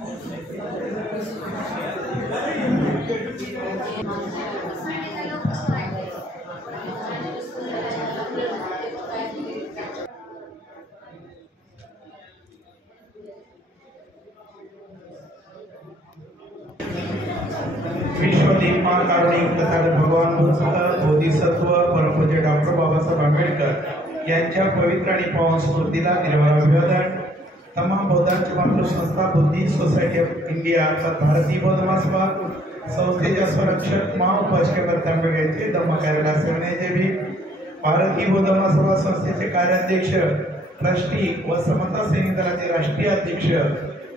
विश्व दीपमान कारुणिक तथागत भगवान बुद्ध बोधिसत्व परमपूज्य डॉक्टर बाबासाहेब आंबेडकर यांच्या पवित्र आणि पावन स्मृतीला निर्मळ अभिवादन। तमाम बौद्धांची मातृसंस्था बुद्धी सोसायटी ऑफ इंडिया अर्थात भारतीय बौद्ध महासभा संस्थेच्या संरक्षक महाउपासके आंबेडकरचे धम्म कार्यालय सेवनेचे भी भारतीय बौद्ध महासभा संस्थेचे कार्याध्यक्ष ट्रस्टी व समता सैनिक दलाचे राष्ट्रीय अध्यक्ष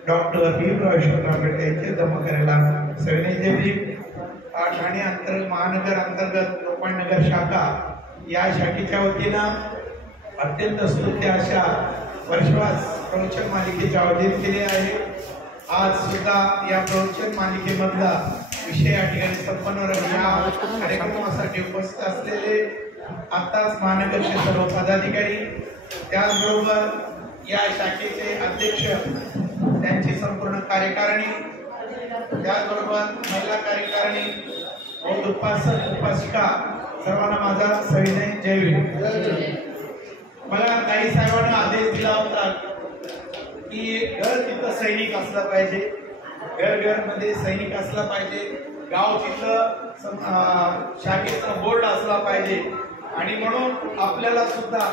डॉक्टर भीमराव आंबेडकर यांचे धम्म कार्यालय सेवनेचे भी ठाणे महानगर अंतर्गत लोकमान्य नगर शाखा या शाखेच्या वतीनं अत्यंत स्तुत्य अशा वर्षवास प्रवचन मालिकेचे आयोजन केले आहे। आज सुद्धा या प्रवचन मालिकेमधला विषय या ठिकाणी संपन्न कार्यक्रमासाठी उपस्थित असलेले आताच महानगरचे सर्व पदाधिकारी, त्याचबरोबर या शाखेचे अध्यक्ष, त्यांची संपूर्ण कार्यकारिणी, त्याचबरोबर महिला कार्यकारिणी व उपासिका सर्वांना माझा सविनय जय भीम। मला काही साहेबांना आदेश दिला होता की घर तिथं सैनिक असला पाहिजे, घर मध्ये सैनिक असला पाहिजे, गाव तिथं शाखेचा बोर्ड असला पाहिजे आणि म्हणून आपल्याला सुद्धा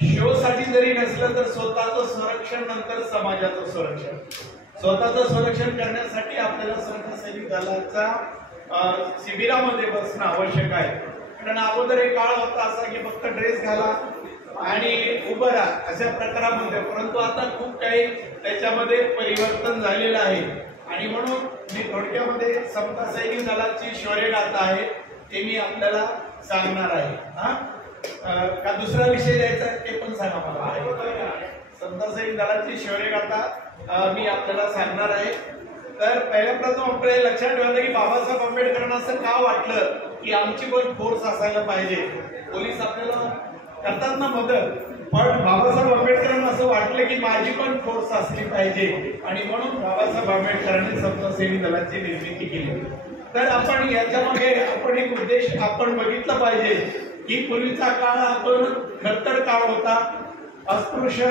शोसाठी जरी नसलं तर स्वतःचं संरक्षण नंतर समाजाचं संरक्षण, स्वतःचं संरक्षण करण्यासाठी आपल्याला संत सैनिक दलाचा शिबिरामध्ये बसणं आवश्यक आहे। कारण अगोदर एक काळ होता असा की फक्त ड्रेस घाला आणि उभं राहा अशा प्रकारामध्ये, परंतु आता खूप काही त्याच्यामध्ये परिवर्तन झालेलं आहे आणि म्हणून मी थोडक्यामध्ये समता सैनिक दलाची शौर्यगाथा आहे ते मी आपल्याला सांगणार आहे। का दुसरा विषय द्यायचा ते पण सांगा मला। समता सैनिक दलाची शौर्यगाथा मी आपल्याला सांगणार आहे। तर पहिल्या प्रथम आपल्याला लक्षात ठेवायचं की बाबासाहेब आंबेडकरांना असं का वाटलं की आमची पण फोर्स असायला पाहिजे। पोलीस आपल्याला करतात ना मदत, पण बाबासाहेब आंबेडकरांना असं वाटलं की माझी पण फोर्स असली पाहिजे आणि म्हणून बाबासाहेब आंबेडकरांनी समता सैनिक दलाची निर्मिती केली। तर आपण याच्यामध्ये आपण एक उद्देश आपण बघितला पाहिजे की पूर्वीचा काळ आपण खडतर काळ होता, अस्पृश्य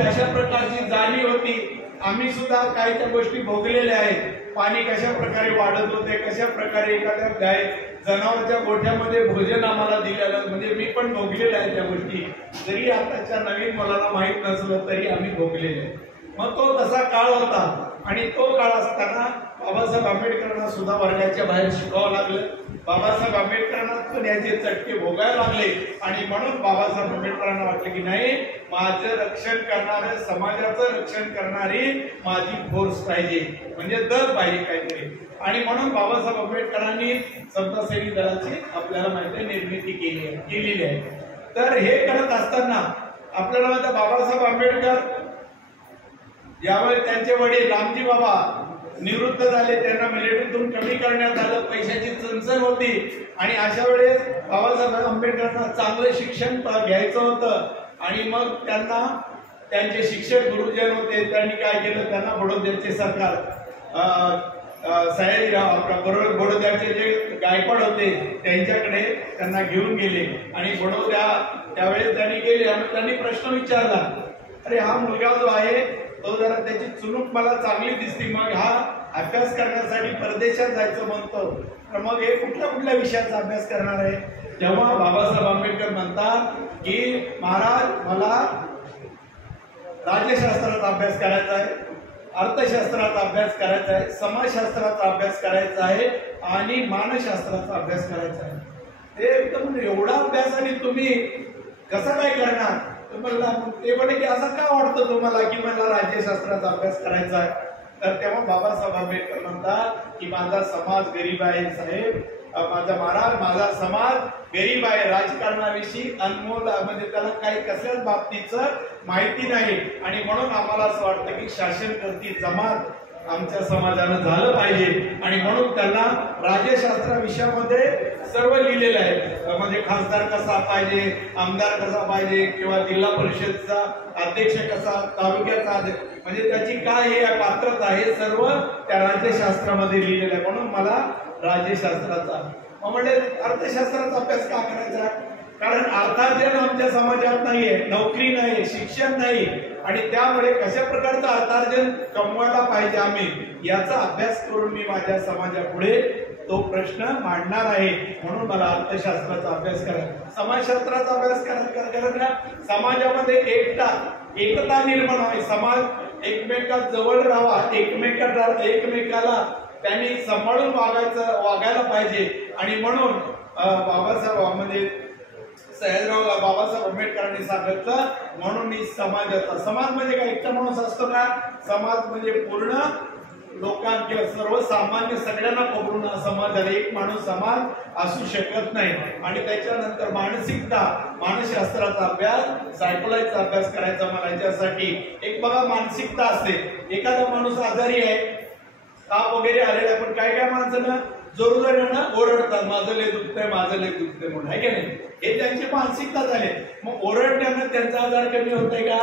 अशा प्रकारची जाणीव होती। आम्ही सुद्धा काही त्या गोष्टी भोगलेल्या आहेत। पाणी कशा प्रकारे वाढत होते, कशा प्रकारे एखाद्या गाय जनावरच्या गोठ्यामध्ये भोजन आम्हाला दिलेलं, म्हणजे मी पण भोगलेल्या आहे त्या गोष्टी, जरी आताच्या नवीन मुलांना माहित नसलं तरी आम्ही भोगलेले। मग तो तसा काळ होता आणि तो काळ असताना बाबासाहेब आंबेडकरांना सुद्धा वर्गाच्या बाहेर शिकावं लागलं। बाबासाहेब आंबेडकरांना पण याचे चटके भोगायला लागले आणि म्हणून बाबासाहेब आंबेडकरांना वाटलं की नाही, माझं रक्षण करणारे, समाजाचं रक्षण करणारी माझी फोर्स पाहिजे, म्हणजे दल पाहिजे काहीतरी, आणि म्हणून बाबासाहेब आंबेडकरांनी समता सैनिक दलाची आपल्याला माहिती निर्मिती केलेली आहे। तर हे करत असताना आपल्याला माहिती बाबासाहेब आंबेडकर यावेळी त्यांचे वडील रामजी बाबा निवृत्त झाले, त्यांना मिलिटरीतून कमी करण्यात आलं, पैशाची चणचण होती आणि अशा वेळेस बाबासाहेब आंबेडकरांना चांगलं शिक्षण घ्यायचं होतं आणि मग त्यांना त्यांचे शिक्षक गुरुजन होते, त्यांनी काय केलं, त्यांना बडोद्याचे सरकार बरोबर बडोद्याचे जे गायकवाड होते त्यांच्याकडे त्यांना घेऊन गेले आणि बडोद्या त्यावेळेस त्यांनी गेले आणि त्यांनी प्रश्न विचारला, अरे हा मुलगा जो आहे तो जरा त्याची चुणूक मला चांगली दिसते, मग हा अभ्यास करण्यासाठी परदेशात जायचं म्हणतो, तर मग हे कुठल्या विषयाचा अभ्यास करणार आहे। तेव्हा बाबासाहेब आंबेडकर म्हणतात की महाराज मला राज्यशास्त्राचा अभ्यास करायचा आहे, अर्थशास्त्राचा अभ्यास करायचा आहे, समाजशास्त्राचा अभ्यास करायचा आहे आणि मानसशास्त्राचा अभ्यास करायचा आहे। ते एकदम एवढा अभ्यास आणि तुम्ही कसा काय करणार? ते म्हणे की असं का वाटतं तुम्हाला की मला राज्यशास्त्राचा अभ्यास करायचा आहे? तर तेव्हा बाबासाहेब आंबेडकर म्हणतात की माझा समाज गरीब आहे साहेब, माझा महाराज माझा समाज गरीब आहे, राजकारणाविषयी अनमोल म्हणजे त्याला काही कसल्याच बाबतीचं माहिती नाही आणि म्हणून आम्हाला असं वाटतं की शासन करती जमात आमच्या समाजानं झालं पाहिजे आणि म्हणून त्यांना राज्यशास्त्र विषयामध्ये सर्व लिहिलेलं आहे, म्हणजे खासदार कसा पाहिजे, आमदार कसा पाहिजे, किंवा जिल्हा परिषदचा अध्यक्ष कसा, तालुक्याचा अध्यक्ष, म्हणजे त्याची काय हे पात्रता आहे सर्व त्या राज्यशास्त्रामध्ये लिहिलेलं आहे. म्हणून मला राज्यशास्त्राचा म्हणजे अर्थशास्त्राचा अभ्यास का करायचा? कारण अर्थार्जन आमच्या समाजात नाहीये, नोकरी नाही, शिक्षण नाही, आणि त्यामुळे कशा प्रकारचं अर्थार्जन कमवायला पाहिजे आम्ही याचा अभ्यास करून मी माझ्या समाजापुढे तो प्रश्न मांडणार आहे. म्हणून मला अर्थशास्त्राचा अभ्यास करायचा, समाजशास्त्राचा अभ्यास करायचा. समाजामध्ये एकता निर्माण व्हावी, समाज एकमेकात जवळ राहावा, एकमेकाला त्यांनी सांभाळून वागायला पाहिजे. आणि म्हणून बाबासाहेब म्हणजे सयाजीराव बाबासाहेब आंबेडकरांनी सांगितलं, म्हणून मी समाजाचा, समाज म्हणजे काय एकटा माणूस असतो का? समाज म्हणजे पूर्ण लोकांना किंवा सर्वसामान्य सगळ्यांना पकडून समाज आहे. एक माणूस समाज असू शकत नाही. आणि त्याच्यानंतर मानसशास्त्राचा अभ्यास, सायकोलॉजीचा अभ्यास करायचा मला याच्यासाठी. एक बघा मानसिकता असते, एखादा माणूस आजारी आहे, ताप वगैरे आलेला आहे, पण काय माणसांना जोरजोराने ओरडतात, माझं लय दुखतंय, माझं लय दुखतंय म्हणून, आहे की नाही? हे त्यांची मानसिकता झाली. मग ओरडण्यानं त्यांचा आजार कमी होतोय का?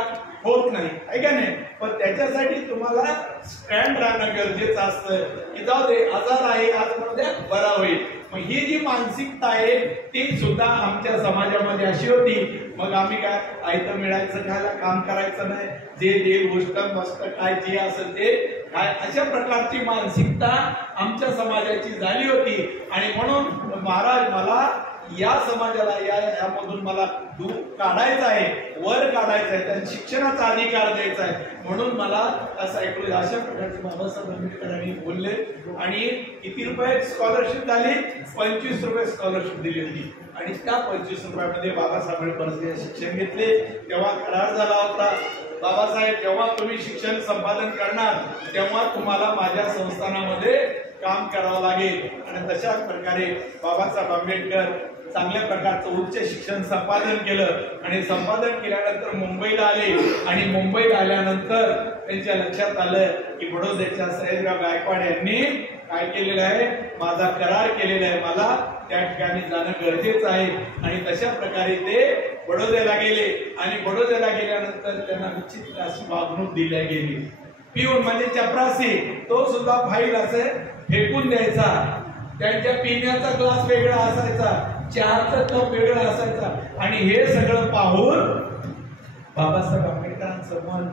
होत नाही, आहे का नाही? पण त्याच्यासाठी तुम्हाला स्टँड राहणं गरजेचं असतं की जाऊ दे, आजार आहे, आज मध्ये बरा होईल. मग ही जी मानसिकता आहे ती सुद्धा आमच्या समाजामध्ये अशी होती. मग आम्ही काय आयतं मिळायचं खायला, काम करायचं नाही, जे गोष्ट मस्त काय जे असेल ते काय, अशा प्रकारची मानसिकता आमच्या समाजाची झाली होती. आणि म्हणून महाराज मला या समाजाला यामधून मला काढायचं आहे, वर काढायचं आहे, त्यांना शिक्षणाचा अधिकार द्यायचा आहे. म्हणून मला असं ऐकलं, अशा प्रकारचे बाबासाहेब आंबेडकरांनी बोलले. आणि किती रुपये स्कॉलरशिप झाली? 25 रुपये स्कॉलरशिप दिली होती. आणि त्या 25 रुपयामध्ये बाबासाहेब आंबेडकर शिक्षण घेतले. तेव्हा करार झाला होता, बाबासाहेब जेव्हा तुम्ही शिक्षण संपादन करणार तेव्हा तुम्हाला माझ्या संस्थानामध्ये काम करावं लागेल. आणि तशाच प्रकारे बाबासाहेब आंबेडकर चांगल्या प्रकारचं उच्च शिक्षण संपादन केलं. आणि संपादन केल्यानंतर मुंबईला आले. आणि मुंबईला आल्यानंतर त्यांच्या लक्षात आलं की बडोद्याच्या सयाजीराव गायकवाड यांनी काय केलेलं आहे, माझा करार केलेला आहे, मला त्या ठिकाणी जाणं गरजेचं आहे. आणि तशा प्रकारे ते बडोद्याला गेले. आणि बडोद्याला गेल्यानंतर त्यांना विचित्र अशी वागणूक दिल्या गेली. पिऊन म्हणजे चपरासी, तो सुद्धा फाईल असे फेकून द्यायचा. त्यांच्या पिण्याचा ग्लास वेगळा असायचा, चहाचा कप वेगळा असायचा. आणि हे सगळं पाहून बाबासाहेब आंबेडकरांचं मन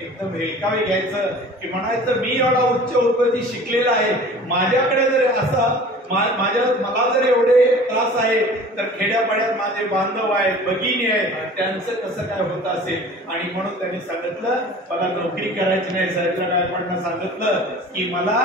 एकदम हेलकावे घ्यायचं की म्हणायचं, मी एवढा उच्च उत्पत्ती शिकलेला आहे, माझ्याकडे जर असं मला जर एवढे त्रास आहे तर खेड्यापाड्यात माझे बांधव आहेत, भगिनी आहेत, त्यांचं कसं काय होत असेल. आणि म्हणून त्यांनी सांगितलं मला नोकरी करायची नाही. सयाजीराव गायकवाडांना सांगितलं की मला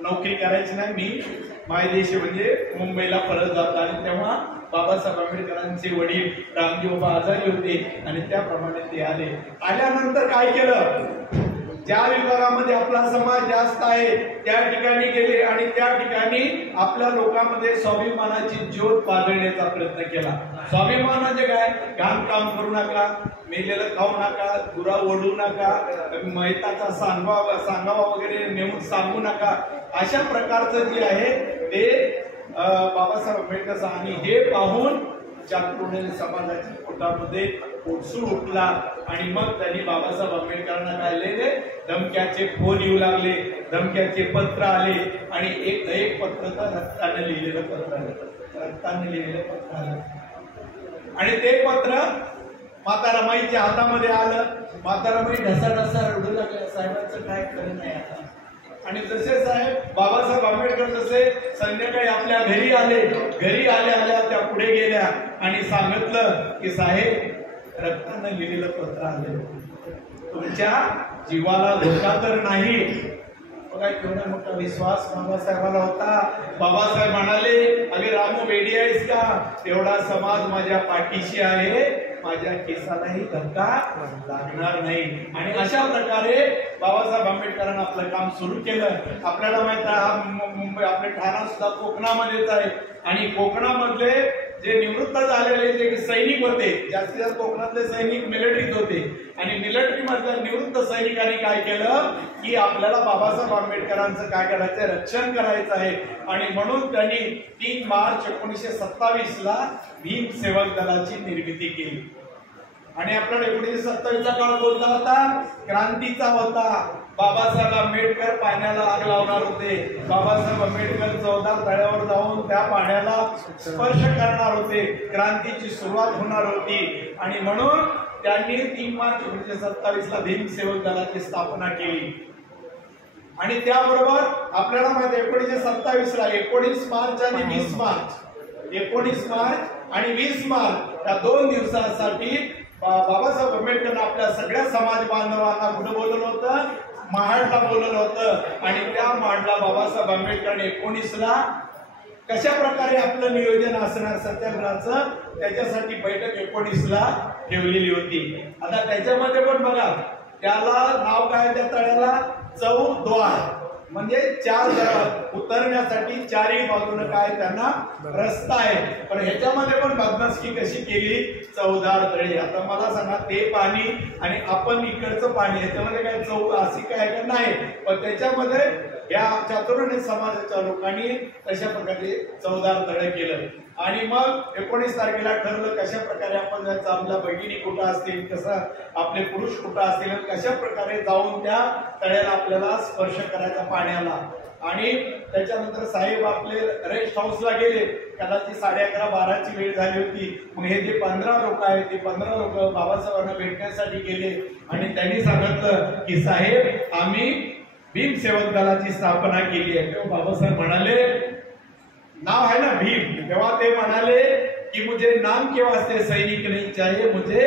नोकरी करायची नाही, मी मायदेशी म्हणजे मुंबईला परत जातो. आणि तेव्हा बाबासाहेब आंबेडकरांचे वडील रामजीबाबा आजारी होते आणि त्याप्रमाणे ते आले. आल्यानंतर काय केलं, ज्या विभागामध्ये आपला समाज जास्त आहे त्या ठिकाणी गेले आणि त्या ठिकाणी आपल्या लोकांमध्ये स्वाभिमानाची ज्योत पाजळण्याचा प्रयत्न केला. स्वाभिमान म्हणजे काय, घाण काम करू नका, मेलेलं खाऊ नका, गुरा ओढू नका, मैताचा सांगावा वगैरे नेऊन सांगू नका, अशा प्रकारचं जे आहे ते बाबासाहेब आंबेडकर. आणि हे पाहून चातुर्वर्ण्य समाजाच्या पोटामध्ये पोटसूळ उठला. आणि मग त्यांनी बाबासाहेब आंबेडकरांना काय लिहिले, धमक्याचे फोन येऊ लागले, धमक्याचे पत्र आले. आणि एक पत्र तर रक्ताने लिहिलेलं पत्र आलं. आणि ते पत्र माता रमाईच्या हातामध्ये आलं. माता रमाई ढसा रडू लागल्या, साहेबांचं काय खरं नाही आता. आणि जसे साहेब बाबासाहेब आंबेडकर जसे संध्याकाळी आपल्या घरी आल्या त्या पुढे गेल्या आणि सांगितलं की साहेब रक्तानं लिहिलेलं पत्र आले, तुमच्या जीवाला धोका तर नाही. बघा केवढा मोठा विश्वास बाबासाहेबाला होता. बाबासाहेब म्हणाले, अरे रामू वेडी आहेस का, तेवढा समाज माझ्या पाठीशी आहे, माझ्या केसालाही धक्का लागणार नाही. आणि अशा प्रकारे बाबासाहेब आंबेडकरांनी आपलं काम सुरू केलं. आपल्याला माहित आहे मुंबई आपले ठाणा सुद्धा कोकणामध्येच आहे. आणि कोकणामधले जे निवृत्त झालेले जे सैनिक होते, जास्तीत जास्त कोकणातले सैनिक मिलिटरीत होते आणि मिलिटरी मधल्या निवृत्त सैनिकांनी काय केलं की आपल्याला बाबासाहेब आंबेडकरांचं काय करायचं, रक्षण करायचं आहे आणि म्हणून त्यांनी 3 मार्च 1927 ला भीम सेवक दलाची निर्मिती केली। आणि आपल्याला 1927 चा काळ कोणता होता? क्रांतीचा होता। बाबासाहेब आंबेडकर पाण्याला आग लावणार होते, बाबासाहेब आंबेडकर 14 तळ्यावर जाऊन त्या पाण्याला स्पर्श करणार होते, क्रांतीची सुरुवात होणार होती आणि म्हणून त्यांनी 3 मार्च 1927 ला भीम सेवक दलाची स्थापना केली। आणि त्याबरोबर आपल्याला माहिती 1927 ला 19 मार्च आणि 20 मार्च, 19 मार्च आणि 20 मार्च या 2 दिवसांसाठी बाबासाहेब आंबेडकर आपल्या सगळ्या समाज बांधवांना कुठं बोलवलं होतं? महाडला बोलवलं होतं आणि त्या महाडला बाबासाहेब आंबेडकरांनी 19 ला कशा प्रकारे आपलं नियोजन असणार सत्याग्रहाचं त्याच्यासाठी बैठक 19 ला ठेवलेली होती। आता त्याच्यामध्ये पण बघा त्याला नाव काय त्या तळ्याला? चौद्वार, म्हणजे 4 दरवाजे उतरण्यासाठी 4ही बाजूने काय त्यांना रस्ता आहे। पण ह्याच्यामध्ये पण बदमाशी कशी केली? 14 तळे। आता मला सांगा ते पाणी आणि आपण इकडचं पाणी ह्याच्यामध्ये काय चौ अशी काय का नाही, पण त्याच्यामध्ये या चातुर्वर्णी समाजाच्या लोकांनी तशा प्रकारे 14 तळे केलं आणि मग 19 तारखेला ठरलं कशा प्रकारे आपण जायचं, आपल्या भगिनी कुठं असतील, कसं आपले पुरुष कुठं असतील, कशा प्रकारे जाऊन त्या तळ्याला आपल्याला स्पर्श करायचा पाण्याला। आणि त्याच्यानंतर साहेब आपले रेस्ट हाऊसला गेले, कदाचित 11:30-12 ची वेळ झाली होती। मग हे जे 15 लोक आहेत ते 15 लोक बाबासाहेबांना भेटण्यासाठी गेले आणि त्यांनी सांगितलं की साहेब आम्ही भीम सेवक दलाची स्थापना केली आहे। तेव्हा बाबासाहेब म्हणाले, नाव है ना भीम, तेव्हा ते म्हणाले कि मुझे नाम के वास्ते सैनिक नहीं चाहिए, मुझे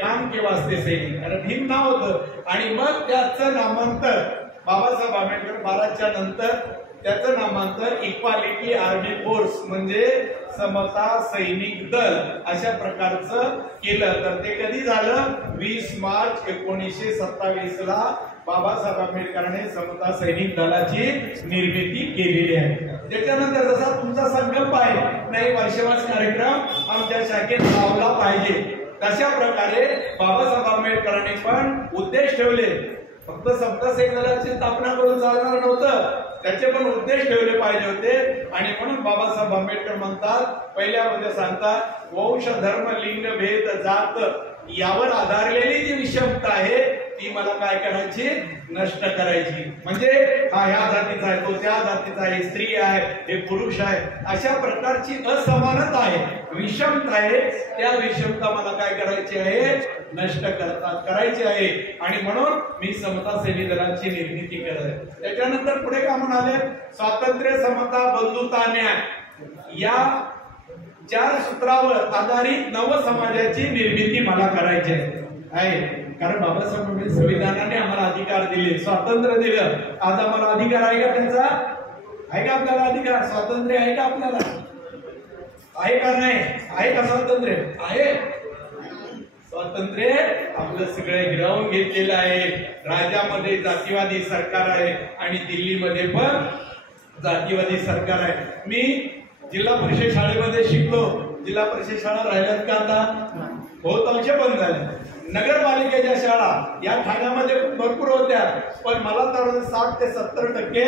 काम के वास्ते सैनिक। अरे भीम नाव होतं आणि मग त्याचं नामांतर बाबासाहेब आंबेडकर 12च्या नंतर त्याचं नामांतर इक्वालिटी आर्मी फोर्स म्हणजे समता सैनिक दल अशा प्रकारचं केलं। तर ते कधी झालं? 20 मार्च 1927 ला बाबासाहेब आंबेडकरांनी समता सैनिक दलाची निर्मिती केलेली आहे। त्याच्यानंतर जसा तुमचा संकल्प आहे नाही वर्षवास कार्यक्रम आमच्या शाखेत लावला पाहिजे, तशा प्रकारे बाबासाहेब आंबेडकरांनी पण उद्देश ठेवले। फक्त समता सैनिक दलाची स्थापना करून चालणार नव्हतं, त्याचे पण उद्देश ठेवले पाहिजे होते आणि म्हणून बाबासाहेब आंबेडकर म्हणतात, पहिल्यामध्ये सांगतात वंश धर्म लिंग भेद जात यावर आधारलेली जी विषमता आहे ती मला काय करायची? नष्ट करायची। म्हणजे हा ह्या जातीचा आहे, तो त्या जातीचा आहे, स्त्री आहे, हे पुरुष आहे, अशा प्रकारची असमानता आहे, विषमता आहे, त्या विषमता मला काय करायची आहे? नष्ट करायची आहे आणि म्हणून मी समता सैनिक दलाची निर्मिती करत। त्याच्यानंतर पुढे काय म्हणाले? स्वातंत्र्य समता बंधुता न्याय या 4 सूत्रावर आधारित नव समाजाची निर्मिती मला करायची आहे। कारण बाबासाहेब संविधानाने आम्हाला अधिकार दिले, स्वातंत्र्य दिलं, आज आम्हाला अधिकार आहे का? त्याचा आहे का आपल्याला अधिकार? स्वातंत्र्य आहे का आपल्याला? आहे का नाही? आहे का स्वातंत्र्य? आहे। स्वातंत्र्य आपलं सगळं हिरावून घेतलेलं आहे। राज्यामध्ये जातीवादी सरकार आहे आणि दिल्लीमध्ये पण जातीवादी सरकार आहे। मी जिल्हा परिषद शाळेमध्ये शिकलो, जिल्हा परिषद शाळा राहिल्यात का आता? बहुतांश बंद झाल्या। नगरपालिकेच्या शाळा या ठाण्यामध्ये भरपूर होत्या, पण मला तर 60 ते 70%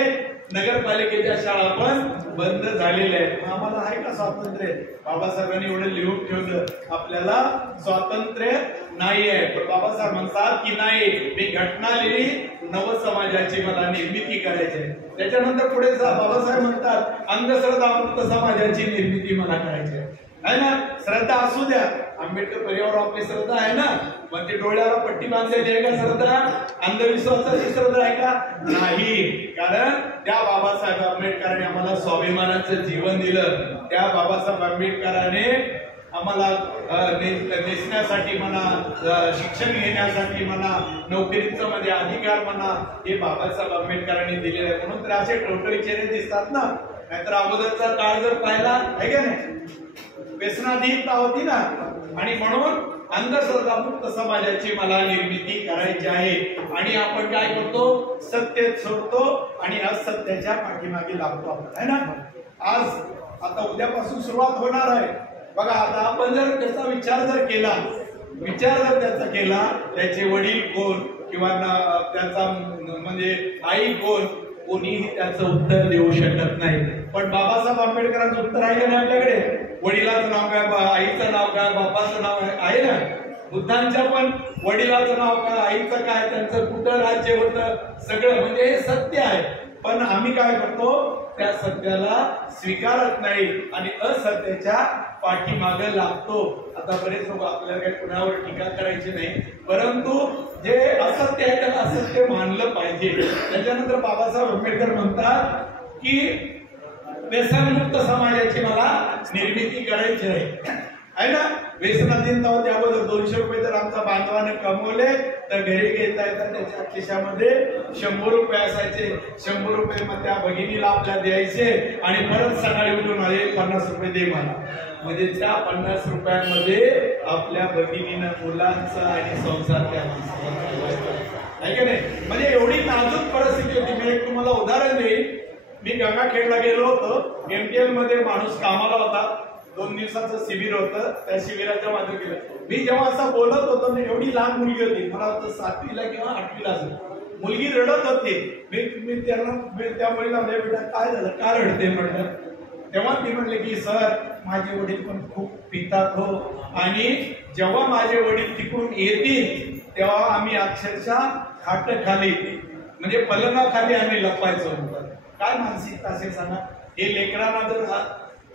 नगरपालिकेच्या शाळा पण बंद झालेल्या आहेत। आम्हाला आहे का स्वातंत्र्य? बाबासाहेबांनी एवढं लिहून ठेवलं, आपल्याला स्वातंत्र्य नाही आहे। पण बाबासाहेब म्हणतात की नाही, मी घटना लिहिली, नव समाजाची मला निर्मिती करायची आहे। त्याच्यानंतर पुढे बाबासाहेब म्हणतात अंधश्रद्धा मुक्त समाजाची निर्मिती मला करायची आहे ना। श्रद्धा असू द्या, आंबेडकर परिवार आपली श्रद्धा आहे ना, मग ते डोळ्याला पट्टी बांधलेली आहे का श्रद्धा? अंधविश्वासाची श्रद्धा आहे का? नाही। कारण त्या बाबासाहेब आंबेडकरांनी आम्हाला स्वाभिमानाचं जीवन दिलं, त्या बाबासाहेब आंबेडकरांनी आम्हाला नेसण्यासाठी म्हणा, शिक्षण घेण्यासाठी म्हणा, नोकरीचं मध्ये अधिकार म्हणा, हे बाबासाहेब आंबेडकरांनी दिलेले आहे। म्हणून तर असे टोटळी चेहरे दिसतात ना, नाहीतर अगोदरचा काळ जर पाहिला आहे का नाही, व्यसनाधीनता होती ना। आणि म्हणून अंधश्रद्धा मुक्त समाजाची मला निर्मिती करायची आहे आणि आपण काय करतो? सत्य सोडतो आणि असत्याच्या पाठीमागे लागतो आपण, है ना। आज आता उद्यापासून सुरुवात होणार आहे, बघा आता आपण जर त्याचा विचार जर त्याचा केला, त्याचे वडील कोण किंवा त्याचा म्हणजे आई कोणीही त्याचं उत्तर देऊ शकत नाही. पण बाबासाहेब आंबेडकरांचं उत्तर आहे ना आपल्याकडे. वडिलाचं नाव काय, आईचं नाव काय, बापाचं नाव आहे ना. बुद्धांच्या पण वडिलाचं नाव काय, आईचं काय, त्यांचं कुठं राज्य होतं, सगळं म्हणजे हे सत्य आहे. पण आम्ही काय करतो, त्या सत्याला स्वीकारत नाही आणि असत्याच्या पाठीमागे लागतो. आता बरेच लोक, आपल्याला काही कुणावर टीका करायची नाही, परंतु जे असत्य आहे त्याला असत्य मानलं पाहिजे. त्याच्यानंतर बाबासाहेब आंबेडकर म्हणतात की व्यसनमुक्त समाजाची मला निर्मिती करायची आहे ना. व्यसनाधीन त्याबद्दल 200 रुपये जर आमच्या बांधवाने कमवले तर घरी घेता येतात त्याच्या खिशामध्ये 100 रुपये असायचे. 100 रुपये मग त्या भगिनीला आपल्या द्यायचे आणि परत सकाळी उठून आले 50 रुपये दे मला. म्हणजे त्या 50 रुपयांमध्ये आपल्या भगिनीनं मुलांचा आणि संसार त्या आहे का नाही. म्हणजे एवढी नाजूक परिस्थिती होती. मी एक तुम्हाला उदाहरण देईन. मी गंगाखेडला गेलो होतो. MTL मध्ये माणूस कामाला होता. 2 दिवसाचं शिबिर होतं. त्या शिबिराच्या मागे गेलं. मी जेव्हा असं बोलत होतो ना, एवढी लहान मुलगी होती, मला वाटतं 7वीला किंवा 8वीला असेल. मुलगी रडत होती. मी त्या मुलीला म्हणजे बेटा काय झालं, का रडते म्हटलं. तेव्हा ती म्हणले की सर माझे वडील पण खूप पितात हो, आणि जेव्हा माझे वडील तिकडून येतील तेव्हा आम्ही अक्षरशः खाली म्हणजे पलंगाखाली आम्ही लपायचो. काय मानसिकता असेल सांगा. हे लेकरांना जर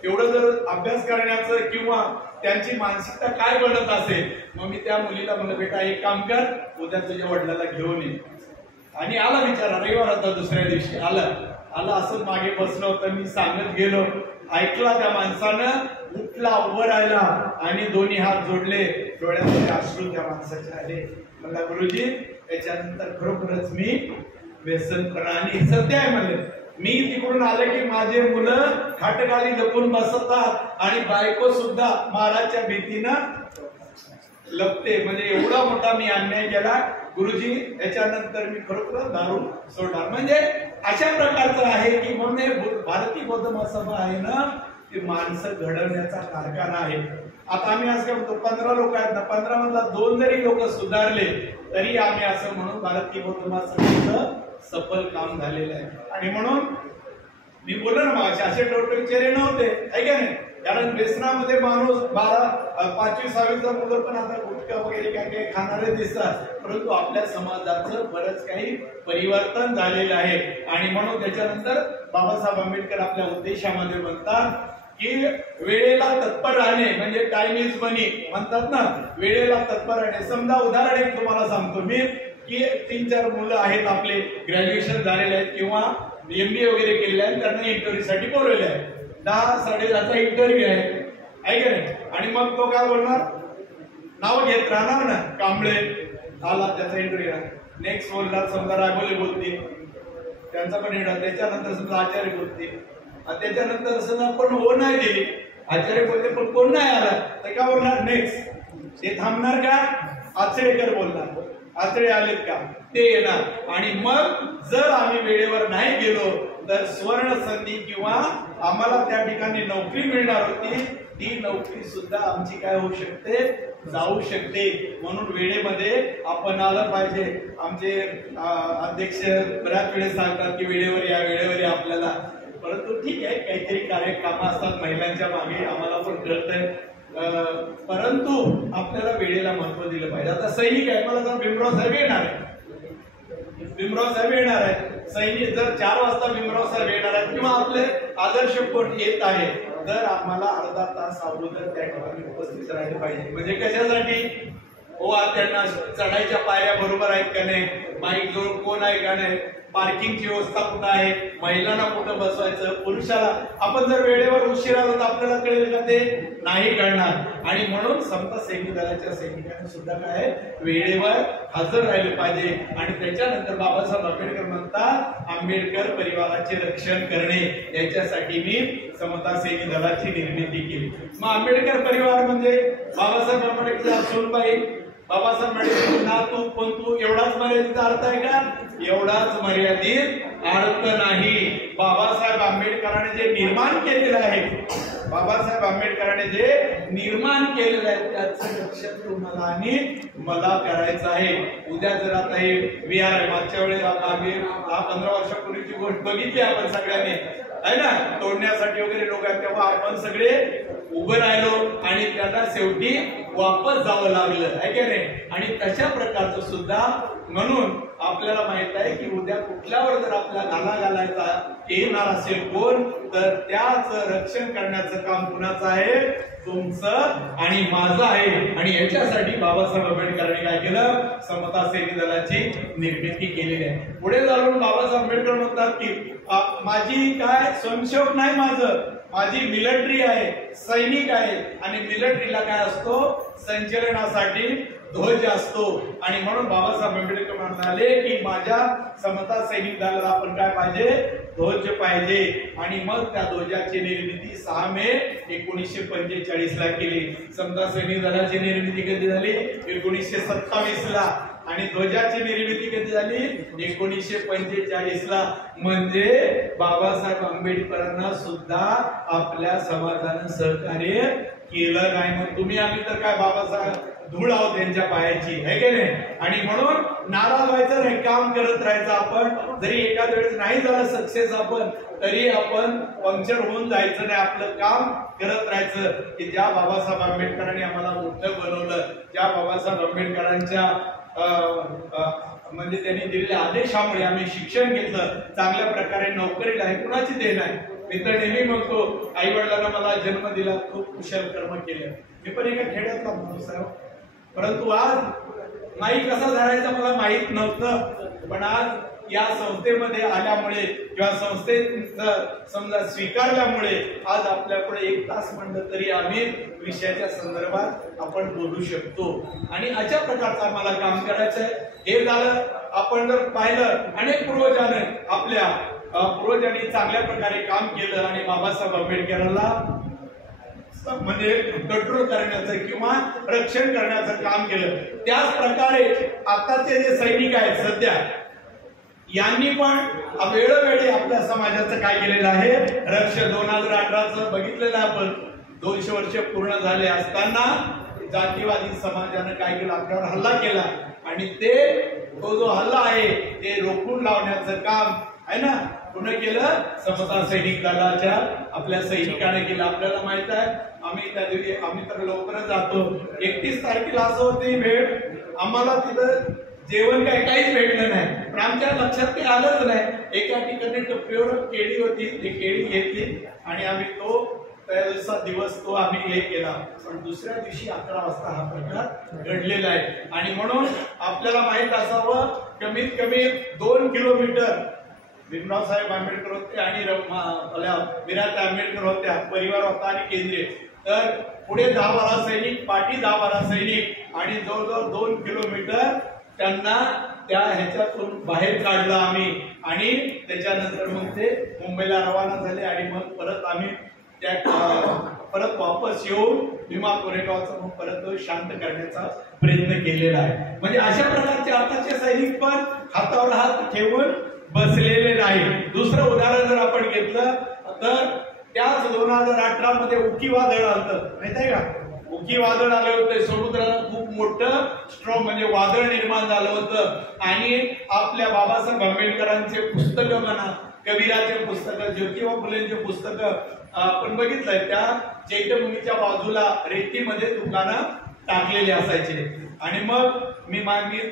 एवढं जर अभ्यास करण्याचं किंवा त्यांची मानसिकता काय बनत असेल. मग मी त्या मुलीला म्हणलं बेटा एक काम कर, उद्या तुझ्या वडिलाला घेऊन ये. आणि आला बिचारा, रविवार होता, दुसऱ्या दिवशी आला असं मागे बसलं होतं. मी सांगत गेलो, ऐकला त्या माणसानं, उठला, उभं राहिला आणि दोन्ही हात जोडले. डोळ्यामध्ये अश्रू त्या माणसाचे आले. म्हणला गुरुजी याच्यानंतर खरोखरच मी व्यसन आणि सत्य आहे म्हणले. मी तिकडून आले की माझे मुलं खाटखाली लपून बसतात आणि बायको सुद्धा माराच्या भीतीनं लपते. म्हणजे एवढा मोठा मी अन्याय केला गुरुजी, याच्यानंतर मी खरोखर दारू सोडणार. म्हणजे अशा प्रकारचं आहे की म्हणून भारतीय बौद्ध महासभा आहे ना, ती माणसं घडवण्याचा कारखाना आहे. आता आम्ही असं म्हणतो 15 लोक आहेत ना, 15 मधला 2 जरी लोक सुधारले तरी आम्ही असं म्हणून भारतीय बौद्ध महासभेचं सफल काम झालेलं आहे. आणि म्हणून मी बोललो ना मग असे टोटल चेहरे नव्हते आहे का नाही. कारण व्यसनामध्ये माणूस 5वी 6वीचा मुलं पण आता गुटखा वगैरे काय काय खाणारे दिसतात. परंतु आपल्या समाजाचं बरंच काही परिवर्तन झालेलं आहे. आणि म्हणून त्याच्यानंतर बाबासाहेब आंबेडकर आपल्या उद्देशामध्ये म्हणतात की वेळेला तत्पर राहणे म्हणजे टाइम इज मनी म्हणतात ना, वेळेला तत्पर राहणे. समजा उदाहरण एक तुम्हाला सांगतो मी की 3-4 मुलं आहेत आपले, ग्रॅज्युएशन झालेले आहेत किंवा MBA वगैरे केलेले आहेत, त्यांना इंटरव्ह्यूसाठी बोलवले आहे. 10-10:30चा इंटरव्ह्यू आहे का नाही. आणि मग तो काय बोलणार, नाव घेत राहणार ना, कांबळे आला त्याचा इंटरव्ह्यू आहे. नेक्स्ट बोलणार समजा राघोले बोलतील, त्यांचा पण इंटरव्ह्यू. त्याच्यानंतर समजा आचार्य बोलतील, त्याच्यानंतर समजा पण हो नाही दिली, आचार्य बोलते पण कोण नाही आला, तर काय बोलणार नेक्स्ट. ते थांबणार का, आचरेकर बोलणार, आचरे आलेत का, ते येणार. आणि मग जर आम्ही वेळेवर नाही गेलो तर स्वर्ण संधी किंवा आम्हाला त्या ठिकाणी नोकरी मिळणार होती, ती नोकरी सुद्धा आमची काय होऊ शकते, जाऊ शकते. म्हणून वेळेमध्ये आपण आलं पाहिजे. आमचे अध्यक्ष बऱ्याच वेळेस सांगतात की वेळेवर या आपल्याला. परंतु ठीक आहे, काहीतरी कार्यक्रम असतात महिलांच्या मागे, आम्हाला पण कळतंय. परंतु आपल्याला वेळेला महत्व दिलं पाहिजे. आता सैनिक आहे, मला जर भीमराव साहेब येणार आहे, सैनिक जर 4 वाजता भीमराव साहेब येणार आहेत किंवा आपले आदर्श कोण येत आहे, तर आम्हाला अर्धा तास अगोदर त्या ठिकाणी उपस्थित राहिले पाहिजे. म्हणजे कशासाठी, हो त्यांना चढायच्या पायऱ्या बरोबर आहेत का नाही, माईक जवळ कोण आहे का नाही, पार्किंगची व्यवस्था कुठं आहे, महिलांना कुठं बसवायचं, पुरुषाला. आपण जर वेळेवर उशीर आलो तर आपल्याला कळेल का, ते नाही कळणार. आणि म्हणून समता सैनिक दलाच्या सैनिकांनी सुद्धा काय वेळेवर हजर राहिले पाहिजे. आणि त्याच्यानंतर बाबासाहेब आंबेडकर म्हणतात आंबेडकर परिवाराचे रक्षण करणे, याच्यासाठी मी समता सैनिक दलाची निर्मिती केली. मग आंबेडकर परिवार म्हणजे बाबासाहेब आंबेडकर सुनबाई, बाबासाहेब आंबेडकर नातू पंतू, एवढाच मर्यादित अर्थ आहे का, एवढाच मर्यादित अर्थ नाही. बाबासाहेब आंबेडकरांनी जे निर्माण केलेलं आहे, बाबासाहेब आंबेडकरांनी जे निर्माण केलेलं आहे त्याचं रक्षण तुम्हाला आणि मला करायचं आहे. उद्या जर आता हे विहार मागच्या वेळेस आम्ही 10-15 वर्षापूर्वीची गोष्ट बघितली आपण सगळ्यांनी आहे ना, तोडण्यासाठी वगैरे लोक आहेत, तेव्हा आपण सगळे उभं राहिलो आणि त्यांना शेवटी वापस जावं लागलं आहे की नाही. आणि तशा प्रकारचं सुद्धा म्हणून आपल्याला माहित आहे की उद्या कुठल्यावर जर आपला घाला घालायचा येणार असेल कोण, तर त्याच रक्षण करण्याचं काम कुणाचं आहे, तुमचं आणि माझं आहे. आणि याच्यासाठी बाबासाहेब आंबेडकरांनी काय केलं, समता सैनिक दलाची निर्मिती केलेली आहे. पुढे जाऊन बाबासाहेब आंबेडकर म्हणतात की माझी काय स्वयंसेवक नाही, माझी मिलिटरी आहे, सैनिक आहे. आणि मिलिटरीला काय असतो, संचलनासाठी ध्वज असतो. आणि म्हणून बाबासाहेब आंबेडकर म्हणाले की माझ्या समता सैनिक दलाला आपण काय पाहिजे, ध्वज पाहिजे. आणि मग त्या ध्वजाची निर्मिती 6 मे 1945 ला केली. समता सैनिक दलाची निर्मिती कधी झाली, 1927 ला. आणि ध्वजाची निर्मिती कधी झाली, 1945 ला. म्हणजे बाबासाहेब आंबेडकरांना सुद्धा आपल्या समाजानं सहकार्य केलं नाही. मग तुम्ही आम्ही तर काय बाबासाहेब धूळ आहोत त्यांच्या पायाची, है की नाही. आणि म्हणून नाराज व्हायचं नाही, काम करत राहायचं. आपण जरी एखाद्या वेळेस नाही झालं सक्सेस आपण, तरी आपण पंक्चर होऊन जायचं नाही, आपलं काम करत राहायचं. की ज्या बाबासाहेब आंबेडकरांनी आम्हाला मोठं बनवलं, ज्या बाबासाहेब आंबेडकरांच्या म्हणजे त्यांनी दिलेल्या आदेशामुळे आम्ही शिक्षण घेतलं, चांगल्या प्रकारे नोकरीला आहे, कुणाची देण आहे. मी तर नेहमी म्हणतो, आई वडिलांना मला जन्म दिला, खूप कुशल कर्म केलं. मी पण एका खेड्यातला माणूस आहे, परंतु आज नाही कसा धरायचा मला माहित नव्हतं. पण आज या संस्थेमध्ये आल्यामुळे किंवा संस्थेचं समजा स्वीकारल्यामुळे आज आपल्याकडे 1 तास म्हणलं तरी आम्ही विषयाच्या संदर्भात आपण बोलू शकतो. आणि अशा प्रकारचं आम्हाला काम करायचं आहे. हे झालं. आपण जर पाहिलं, अनेक पूर्वजांनी चांगल्या प्रकारे काम केलं आणि बाबासाहेब आंबेडकरांना म्हणजे कंट्रोल करण्याचं किंवा रक्षण करण्याचं काम केलं. त्याच प्रकारे आताचे जे सैनिक आहेत सध्या, यांनी पण वेळोवेळी आपल्या समाजाचं काय केलेलं आहे, रक्षण. 2018चं बघितलेलं आपण, 200 वर्ष पूर्ण झाले असताना जातीवादी समाजानं काय केलं, आपल्यावर हल्ला केला. आणि तो जो हल्ला आहे ते रोखून लावण्याचं काम आहे ना, पुन्हा केलं समता सैनिक दलाच्या आपल्या सैनिकाने केलं. आपल्याला माहित आहे, आम्ही त्या दिवशी आम्ही तर लवकरच जातो. 31 तारखेला असं होती भेट, आम्हाला तिथं जेवण काहीच भेटलं नाही. पण आमच्या लक्षात ते आलंच नाही. एका ठिकाणी टप्प्यावर केळी होती, ती केळी घेतली आणि आम्ही त्या दिवस आम्ही हे केला. पण दुसऱ्या दिवशी 11 वाजता हा प्रकार घडलेला आहे. आणि म्हणून आपल्याला माहित असावं, कमीत कमी 2 किलोमीटर भीमराव साहेब आंबेडकर होते आणि मीराबाई आंबेडकर होत्या, परिवार होता आणि केंद्रीय. तर पुढे 10-12 सैनिक, पाठी 10-12 सैनिक आणि जवळजवळ 2 किलोमीटर त्यांना त्या ह्याच्यातून बाहेर काढलं आम्ही. आणि त्याच्यानंतर मग ते मुंबईला रवाना झाले. आणि मग परत आम्ही परत वापस येऊन भीमा कोरेगावचा मग परत शांत करण्याचा प्रयत्न केलेला आहे. म्हणजे अशा प्रकारचे आताचे सैनिक पण हातावर हात ठेवून बसलेले नाही. दुसरं उदाहरण जर आपण घेतलं तर त्याच 2018 मध्ये उकी वादळ आलं, माहित आहे का. उकी वादळ आले होते, समुद्राला खूप मोठं स्ट्रॉंग म्हणजे वादळ निर्माण झालं होतं. आणि आपल्या बाबासाहेब आंबेडकरांचे पुस्तकं म्हणा, कबीराचे पुस्तकं, ज्योतिबा फुलेंचे पुस्तकं आपण बघितलंय, त्या चैत्यभूमीच्या बाजूला रेतीमध्ये दुकानं टाकलेले असायचे. आणि मग मी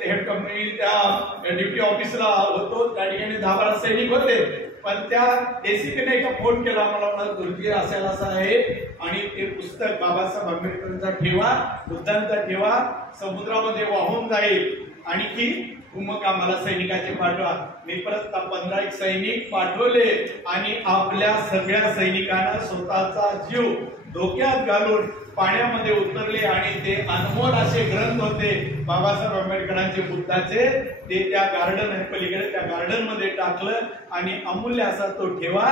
हेड कंपनी त्या ड्युटी ऑफिसला होतो, त्या ठिकाणी 10-12 सैनिक होते. पण त्या एसीपीने एका फोन केला, मला म्हणाला गुरुजी असायला असं आहे आणि ते पुस्तक बाबासाहेब आंबेडकरांचा ठेवा, बुद्धांचा ठेवा, समुद्रामध्ये वाहून जाईल. आणि की मग आम्हाला सैनिकाचे पाठवा. मी परत 15 सैनिक पाठवले आणि आपल्या सगळ्या सैनिकांना स्वतःचा जीव धोक्यात घालून पाण्यामध्ये उतरले. आणि ते अनमोल असे ग्रंथ होते बाबासाहेब आंबेडकरांचे बुद्धाचे, ते त्या गार्डन आहे पलीकडे, त्या गार्डन मध्ये टाकलं आणि अमूल्य असा तो ठेवा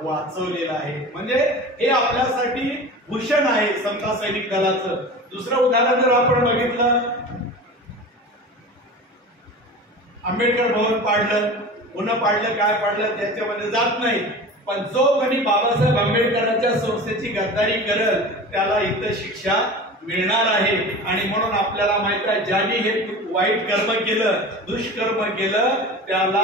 वाचवलेला आहे. म्हणजे हे आपल्यासाठी भूषण आहे समता सैनिक दलाचं. दुसरं उदाहरण जर आपण बघितलं, आंबेडकर भवन पाडलं, पुन्हा पाडलं, काय पाडलं त्याच्यामध्ये जात नाही. पण जो कोणी बाबासाहेब आंबेडकरांच्या संस्थेची गद्दारी करल त्याला इथं शिक्षा मिळणार आहे. आणि म्हणून आपल्याला माहित आहे ज्यांनी हे वाईट कर्म केलं, दुष्कर्म केलं, त्याला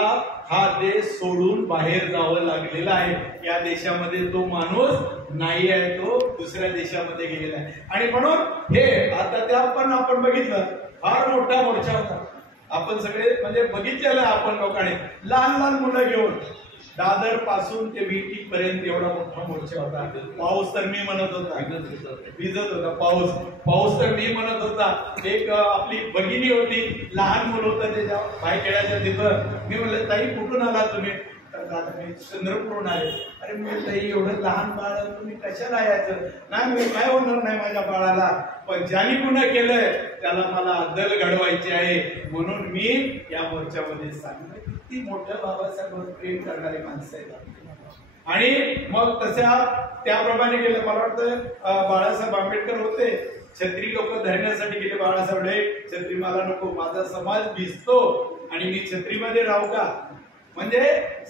हा देश सोडून बाहेर जावं लागलेलं आहे. या देशामध्ये तो माणूस नाही आहे, तो दुसऱ्या देशामध्ये गेलेला आहे. आणि म्हणून हे आता त्या पण आपण बघितलं फार मोठा मोर्चा होता. आपण सगळे म्हणजे बघितलेलं आहे आपण लोकांनी, लहान लहान मुलं घेऊन दादर पासून ते विटी पर्यंत एवढा मोठा मोर्चा होता. पाऊस तर मी म्हणत होता, भिजत होता पाऊस तर मी म्हणत होता. एक आपली भगिनी होती, लहान मुलं होतं त्याच्या भायखेड्याच्या तिथं. मी म्हणलं ताई कुठून आला तुम्ही? दादा मी चंद्रपूरहून आले. अरे मी ताई एवढं लहान बाळ तुम्ही कशाला यायचं? नाही मी काय होणार नाही माझ्या बाळाला, पण ज्यांनी गुन्हा केलंय त्याला मला अद्दल घडवायची आहे. म्हणून मी या मोर्चामध्ये सांगितलं किती मोठं बाबासाहेबांवर प्रेम करणारे माणसं आहेत. आणि मग तशा त्याप्रमाणे गेलं. मला वाटतं बाळासाहेब आंबेडकर होते, छत्री लोक धरण्यासाठी गेले. बाळासाहेब छत्री मला नको, माझा समाज भिजतो आणि मी छत्रीमध्ये राहू का? म्हणजे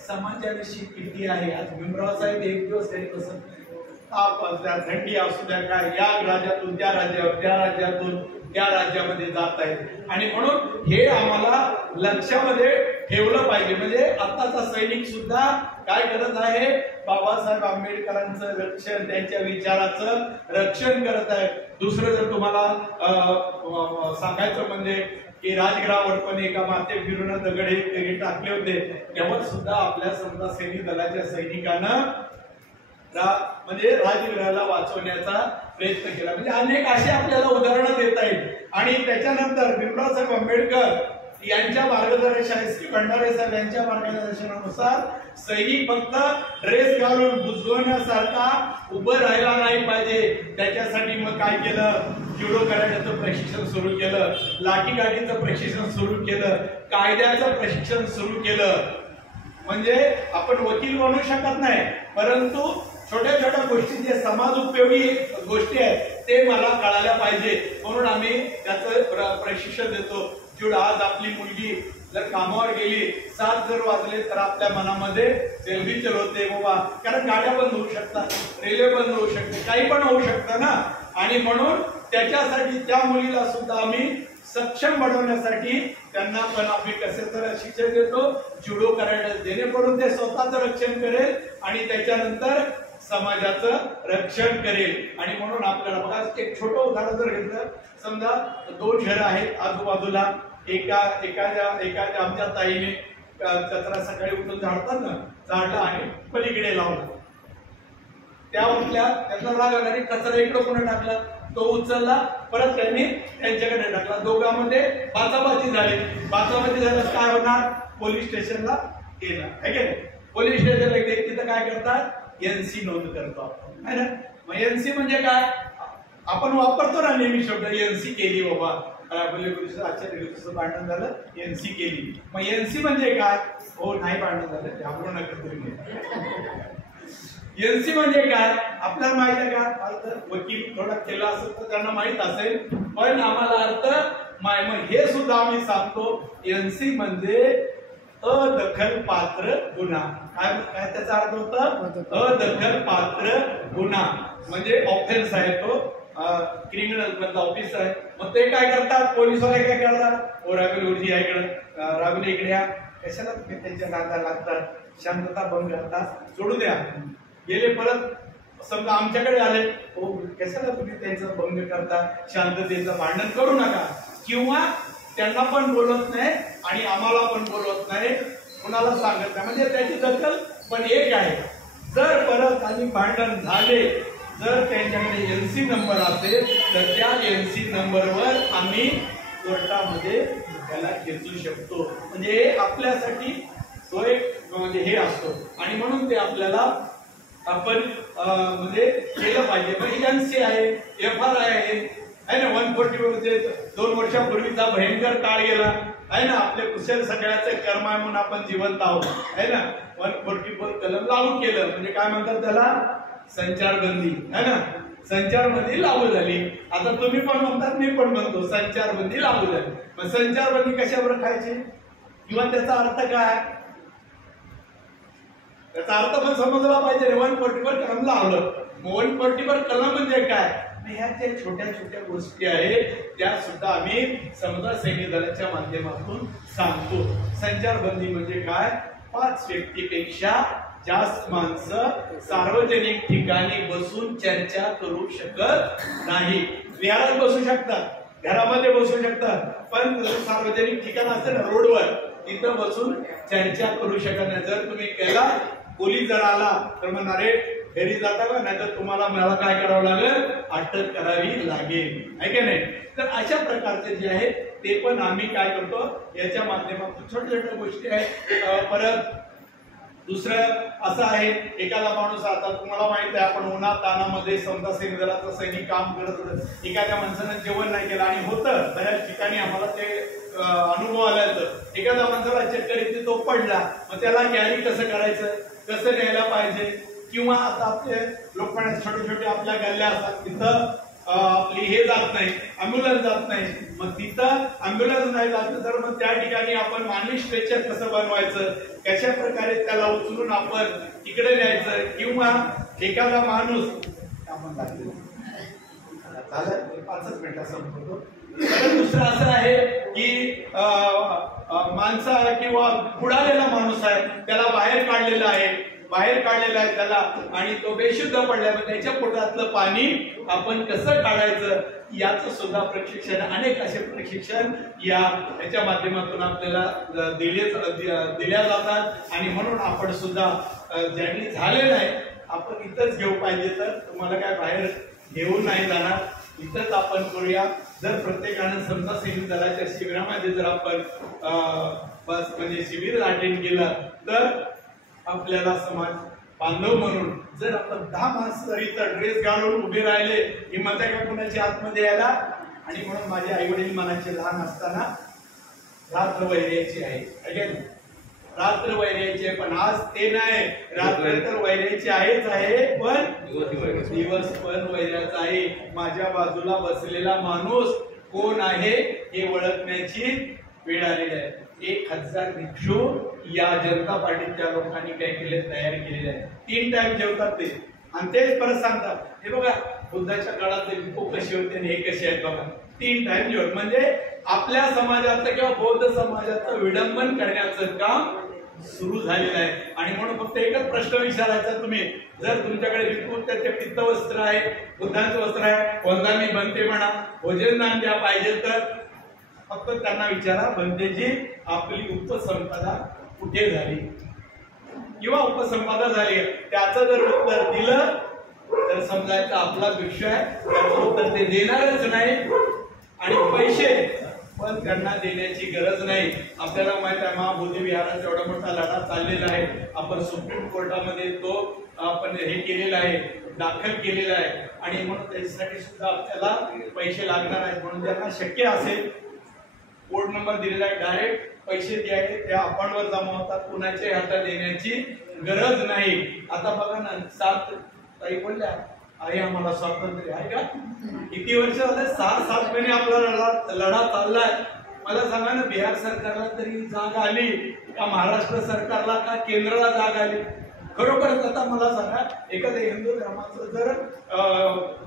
समाजाविषयी किती आहे. आज भीमराव साहेब एक दिवस घरी बसत नाही, थंडी असू द्या काय, या राज्यातून त्या राज्यावर, त्या राज्यातून त्या राज्यामध्ये जात आहेत. आणि म्हणून हे आम्हाला लक्षामध्ये ठेवलं पाहिजे. म्हणजे आताचा सैनिक सुद्धा काय करत आहे, बाबासाहेब आंबेडकरांचं रक्षण, त्यांच्या विचाराचं रक्षण करत आहे. दुसरं जर तुम्हाला सांगायचं म्हणजे की राजगृहावर पण एका माते फिरून दगडे टाकले होते, तेव्हा सुद्धा आपल्या समजा सैनिक दलाच्या सैनिकांना म्हणजे राजगृहाला वाचवण्याचा प्रयत्न केला. म्हणजे अनेक असे आपल्याला उदाहरणं देता येईल. आणि त्याच्यानंतर भीमराव साहेब आंबेडकर यांच्या मार्गदर्शन, श्री भंडारे साहेब यांच्या मार्गदर्शनानुसार सैनिक फक्त ड्रेस घालून बुजवण्यासारखा उभं राहायला नाही पाहिजे. त्याच्यासाठी मग काय केलं, जुडो कराट्याचं प्रशिक्षण सुरू केलं, लाठीकाठीचं प्रशिक्षण सुरू केलं, कायद्याचं प्रशिक्षण सुरू केलं. म्हणजे आपण वकील बनू शकत नाही, परंतु छोट्या छोट्या गोष्टी जे समाज उपयोगी गोष्टी आहेत ते मला कळायला पाहिजे, म्हणून आम्ही त्याचं प्रशिक्षण देतो. जुड आज आपली मुलगी जर कामावर गेली, 7 जर वाजले तर आपल्या मनामध्ये सेल्फी होते बाबा, कारण गाड्या बंद होऊ शकतात, रेल्वे बंद होऊ शकते, काही पण होऊ शकतं ना. आणि म्हणून त्याच्यासाठी त्या मुलीला सुद्धा आम्ही सक्षम बनवण्यासाठी त्यांना पण आम्ही कसे तर शिक्षण देतो, जुडो करायला, जेणेकरून ते स्वतःचं रक्षण करेल आणि त्याच्यानंतर समाजाचं रक्षण करेल. आणि म्हणून आपल्याला बघा एक छोटं उदाहरण जर घेतलं, समजा 2 घरं आहेत आजूबाजूला, एखाद्या आमच्या ताईने कचरा सकाळी उठून झाडतात ना, झाडला आणि पलीकडे लावला. त्या उठल्या, त्यांचा राग आला, कचरा इकडं कोणी टाकला, तो उचलला, परत त्यांनी त्यांच्याकडे टाकला. दोघांमध्ये बाचाबाची झाली. बाचाबाची झाल्यास काय होणार, पोलीस स्टेशनला गेला आहे की नाही. पोलीस स्टेशनला गेले, तिथं काय करतात, एनसी नोंद करतो आपण, है ना. मग एनसी म्हणजे काय, आपण वापरतो ना नेहमी शब्द, एनसी केली बाबा, आजच्या दिवसाचं भांडण झालं, एनसी केली. मग एनसी म्हणजे काय, हो नाही भांडण झालं, घाबरू नका तुम्ही. एनसी म्हणजे काय आपल्याला माहित आहे का, वकील थोडा केला असेल तर त्यांना माहित असेल, पण आम्हाला अर्थ मग हे सुद्धा आम्ही सांगतो. एनसी म्हणजे अदखल पात्र गुन्हा. काय काय त्याचा अर्थ होता, अदखल पात्र गुन्हा म्हणजे ऑफेन्स आहे तो, क्रिमिनल मधला ऑफिस आहे. मग ते काय करतात, पोलीस वाले काय करतात, ओ राहुल गुरुजी आहे इकडे, राहुल इकडे या, कशाला तुम्ही त्यांच्या नादाला लागतात, शांतता भंग करतात, सोडू द्या. गेले परत समजा आमच्याकडे आले, हो कशाला तुम्ही त्यांचं भंग करता, शांततेचं भांडण करू नका. किंवा त्यांना पण बोलत नाही आणि आम्हाला पण बोलत नाही, कुणाला सांगत नाही, म्हणजे त्याची दखल पण एक आहे. जर परत आणि भांडण झाले, जर त्यांच्याकडे एनसी नंबर असेल तर त्या एनसी नंबरवर आम्ही कोर्टामध्ये त्याला खेचू शकतो. म्हणजे आपल्यासाठी तो एक म्हणजे हे असतो. आणि म्हणून ते आपल्याला आपण म्हणजे केलं पाहिजे. मग एनसी आहे, FR आहे ना, 140 2 वर्षापूर्वीचा भयंकर काळ गेला आहे ना, आपले कुशल सगळ्याचे कर्म आहे म्हणून आपण जिवंत आहोत आहे ना. 144 कलम लागू केलं, म्हणजे काय म्हणतात त्याला, संचारबंदी है ना, संचारबंदी लागू झाली. आता तुम्ही पण म्हणतात, मी पण म्हणतो, संचारबंदी लागू झाली. मग संचारबंदी कशावर खायची, किंवा त्याचा अर्थ काय, त्याचा अर्थ पण समजला पाहिजे. 140 कलम लावलं. 140 कलम म्हणजे काय? ह्या ज्या छोट्या छोट्या गोष्टी आहेत त्या सुद्धा आम्ही समजा सैनिक दलाच्या माध्यमातून सांगतो. संचारबंदी म्हणजे काय? 5 व्यक्तीपेक्षा जास्त माणसं सार्वजनिक ठिकाणी बसून चर्चा करू शकत नाही. विहारात बसू शकतात, घरामध्ये बसू शकतात, पण सार्वजनिक ठिकाण असते ना रोडवर, तिथं बसून चर्चा करू शकत नाही. जर तुम्ही केला, पोलीस जर आला तर म्हणणार रे घरी जाता का, नाही तर तुम्हाला मला काय करावं लागेल? अटक करावी लागेल, आहे की नाही? तर अशा प्रकारचे जे आहे ते पण आम्ही काय करतो याच्या माध्यमातून छोट्या छोट्या गोष्टी आहेत. परत दुसरं असं आहे, एखादा माणूस आता तुम्हाला माहित आहे आपण उन्हात तानामध्ये समजा सैनिक दलाचा सैनिक काम करत होतं, एखाद्या माणसानं जेवण नाही केलं आणि होतं बऱ्याच ठिकाणी आम्हाला ते अनुभव आला. एखाद्या माणसाला चक्कर येते, तो पडला, मग त्याला कॅरी कसं करायचं, कसं न्यायला पाहिजे, किंवा आता आपले लोकांना छोटे छोटे आपल्या गल्ल्या असतात तिथं आपली हे जात नाही, अँब्युलन्स जात नाही, मग तिथं अँब्युलन्स नाही जात तर मग त्या ठिकाणी आपण मानवी स्ट्रेचर कसं बनवायचं, कशा प्रकारे त्याला उचलून आपण तिकडे न्यायचं, किंवा एखादा माणूस आपण झालं 5 मिनिटात संपवतो. दुसरं असं आहे की माणसा किंवा बुडालेला माणूस आहे, त्याला बाहेर काढलेला आहे त्याला, आणि तो बेशुद्ध पडलाय, मग त्याच्या पोटातलं पाणी आपण कसं काढायचं याचं सुद्धा प्रशिक्षण, अनेक असे प्रशिक्षण याच्या माध्यमातून आपल्याला दिल्या जातात. आणि म्हणून आपण सुद्धा ज्यांनी झालेलं आहे आपण इथंच घेऊ पाहिजे, तर तुम्हाला काय बाहेर घेऊन नाही जाणार, इथंच आपण करूया. जर प्रत्येकानं समजा सैनिक दलाच्या शिबिरामध्ये जर आपण बस म्हणजे शिबिर अटेंड केलं तर आपल्याला समाज बांधव म्हणून जर आपण 10 माणसं जर इथं ड्रेस घालून उभे राहिले, हिंमत आहे का कुणाची आतमध्ये यायला? आणि म्हणून माझे आई वडील म्हणायचे लहान असताना रात्र वैर्याची आहे, रात्र वैर्याची आहे, पण आज ते नाही, रात्र तर वैर्याची आहे, पण दिवस पण वैर्याचा आहे. माझ्या बाजूला बसलेला माणूस कोण आहे हे ओळखण्याची वेळ आलेली आहे. 1000 भिक्षू या जनता पार्टीच्या लोकांनी काय केले, तयार केलेले आहे. 3 टाइम जेवतात ते, आणि तेच परत सांगतात, हे बघा बुद्धाच्या काळात लोक कसे होते आणि हे कसे आहेत बघा, 3 टाइम जेवण. म्हणजे आपल्या समाजाचं किंवा बौद्ध समाजाचं विडंबन करण्याचं काम सुरू झालेलं आहे. आणि म्हणून फक्त एकच प्रश्न विचारायचा, तुम्ही जर तुमच्याकडे विपुलतेचे पित्त वस्त्र आहे, बुद्धांचं वस्त्र आहे, कोणता मी बनते म्हणा, भोजन दान द्या पाहिजे तर फक्त त्यांना विचारा, बनतेजी आपली उपसंपदा कुठे झाली किंवा उपसंपदा झाली, त्याचं जर उत्तर दिलं तर समजायचं आपला विषय आहे, त्याचं उत्तर ते देणारच नाही. आणि पैसे पण त्यांना देण्याची गरज नाही. आपल्याला माहित आहे महाबोधी विहाराचा एवढा मोठा लढा चाललेला आहे, आपण सुप्रीम कोर्टामध्ये तो आपण हे केलेला आहे, दाखल केलेला आहे, आणि म्हणून त्याच्यासाठी सुद्धा आपल्याला पैसे लागणार आहेत. म्हणून ज्यांना शक्य असेल, कोड नंबर दिलेला आहे, डायरेक्ट पैसे जे आहेत त्या अकाउंटवर जमा होतात, कुणाच्या हातात देण्याची गरज नाही. आता बघा ना, 7 ताई बोलल्या आई आम्हाला स्वातंत्र्य आहे का? किती वर्ष झाले? 6-7 महिने आपला लढा चाललाय. मला सांगा ना, बिहार सरकारला तरी जाग आली का, महाराष्ट्र सरकारला का केंद्राला जाग आली? खरोखरच आता मला सांगा, एखाद्या हिंदू धर्माचं जर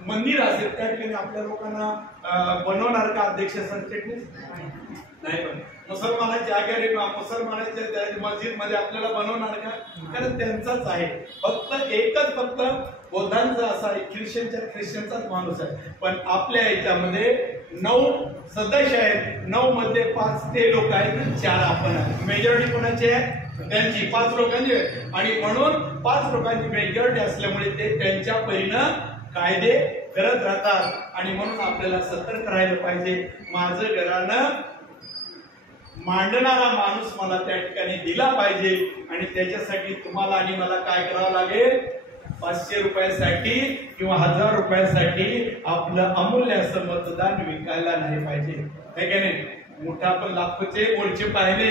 मंदिर असेल त्या ठिकाणी आपल्या लोकांना बनवणार का अध्यक्ष सरचिटणीस? नाही. पण मुसलमानाच्या मस्जिद मध्ये आपल्याला बनवणार का? कारण त्यांचाच आहे. फक्त बौद्धांचा असा आहे, ख्रिश्चनचाच माणूस आहे. पण आपल्या याच्यामध्ये 9 सदस्य आहेत, 9 मध्ये 5 ते लोक आहेत, 4 आपण आहे. मेजॉरिटी कोणाची आहे? त्यांची, 5 लोकांची. आणि म्हणून 5 लोकांची मेजॉरिटी असल्यामुळे ते त्यांच्या परीनं कायदे करत राहतात. आणि म्हणून आपल्याला सतर्क राहायला पाहिजे. माझं घरानं मांडणारा माणूस मला त्या ठिकाणी दिला पाहिजे, आणि त्याच्यासाठी तुम्हाला आणि मला काय करावं लागेल? 500 रुपयासाठी किंवा 1000 रुपयासाठी आपलं अमूल्य असं मतदान विकायला नाही पाहिजे, है का नाही? मोठा आपण लाखोचे मोर्चे पाहिले,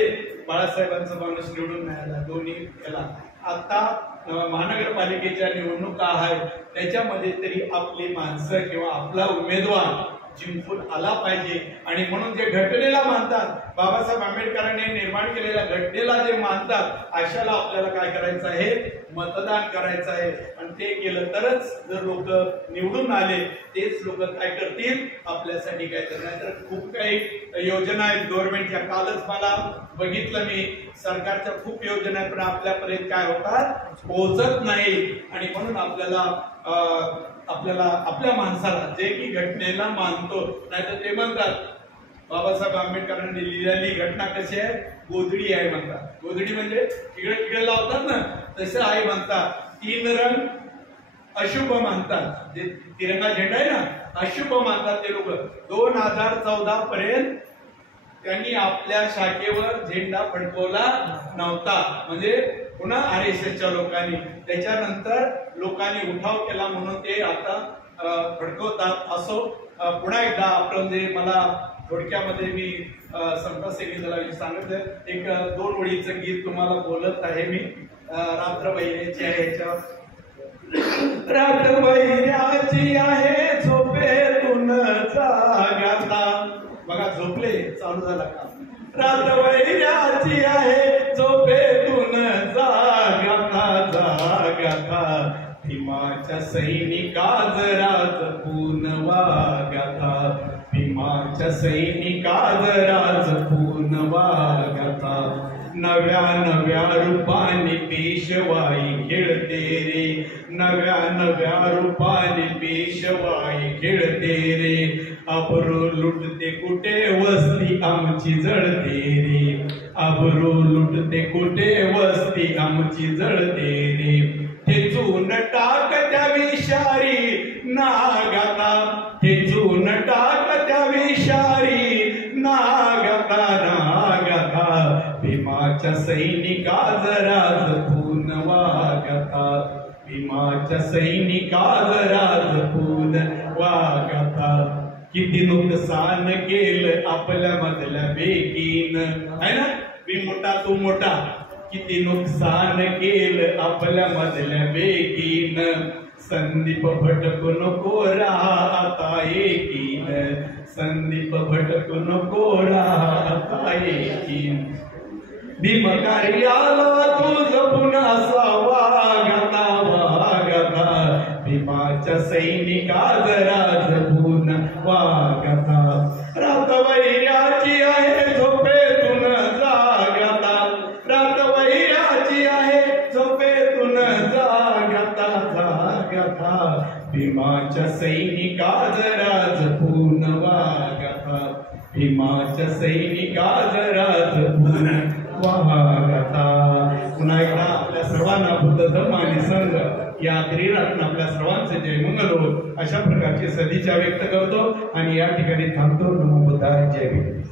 बाळासाहेबांचा माणूस निवडून नाही आला, दोन्ही केला. आता महानगरपालिकेच्या निवडणुका आहेत, त्याच्यामध्ये तरी आपली माणसं किंवा आपला उमेदवार जिंकून आला पाहिजे. आणि म्हणून जे घटनेला मानतात, बाबासाहेब आंबेडकरांनी निर्माण केलेल्या घटनेला जे मानतात, अशाला आपल्याला काय करायचं आहे, मतदान करायचं आहे. आणि ते केलं तरच जर लोक निवडून आले, तेच लोक काय करतील, आपल्यासाठी काय करणार. तर खूप काही योजना आहेत गव्हर्नमेंटच्या. कालच मला बघितलं मी, सरकारच्या खूप योजना आहेत, पण आपल्यापर्यंत काय होतात, पोहोचत नाही. आणि म्हणून आपल्याला आपल्या माणसाला जे की घटनेला मानतो, नाहीतर ते म्हणतात बाबासाहेब आंबेडकरांनी लिहिलेली घटना कशी आहे, गोधडी आहे म्हणतात. गोधडी म्हणजे तिकडे तिकडे लावतात ना, तसं आहे म्हणतात. 3 रंग अशुभ मानतात. जे तिरंगा झेंडा आहे ना, अशुभ मानतात ते लोक. 2014 पर्यंत त्यांनी आपल्या शाखेवर झेंडा फडकवला नव्हता, म्हणजे पुन्हा RSSच्या लोकांनी. त्याच्यानंतर लोकांनी उठाव केला म्हणून ते आता फडकवतात. असो, पुन्हा एकदा आपण जे मला थोडक्यामध्ये मी समता सैनिकाला सांगितलं, एक 2 ओळीचं गीत तुम्हाला बोलत आहे मी. रात्र बहिणीची आहे ह्याच्या. रात्र बहिण्याची आहे झोपेतून जागाता. बघा, झोपले चालू झाला का. रात्र बहिण्याची आहे झोपेतून जागाता जागाता, भीमाच्या सैनिका जरा जपून वागाता, भीमाच्या सैनिका जरा जपून वागाता. नव्या नव्या रूपाने पेशवाई खेळते रे, नव्या नव्या रूपाने पेशवाई खेळते रे. अब्रू लुटते कुठे वस्ती आमची जळते रे, अब्रू लुटते कुठे वस्ती आमची जळते रे. ठेचून टाक त्या विषारी नागाता, ठेचून टाक त्या विषारी नागाता नागाता. भीमाच्या सैनिका जरा जपून वागता, भीमाच्या सैनिका जरा जपून वागता. किती नुकसान केलं आपल्या मधल्या बेगीन, है ना. मी मोठा तू मोठा, किती नुकसान केलं आपल्या मधल्या बेगीन. संदीप भटकू नको राहा आता एकीन, संदीप भटकू नको राहा आता एकीन. भीम कार्याला तू जपून असा वागता वागता, भीमाच्या सैनिका जरा जपून वागता. रात वैर्याची आहे झोपेतून जागता, रात वैर्याची आहे झोपेतून जागता जागता. भीमाच्या सैनिका जरा जपून वागता, भीमाच्या सैनिका जरा जपून वागता. पुन्हा एकदा आपल्या सर्वांना बुद्ध धर्म आणि संघ या त्रिरत्न आपल्या सर्वांचे जय मंगल हो, अशा प्रकारची सदिच्छा व्यक्त करतो आणि या ठिकाणी थांबतो. नमो बुद्धाय. जय भीम.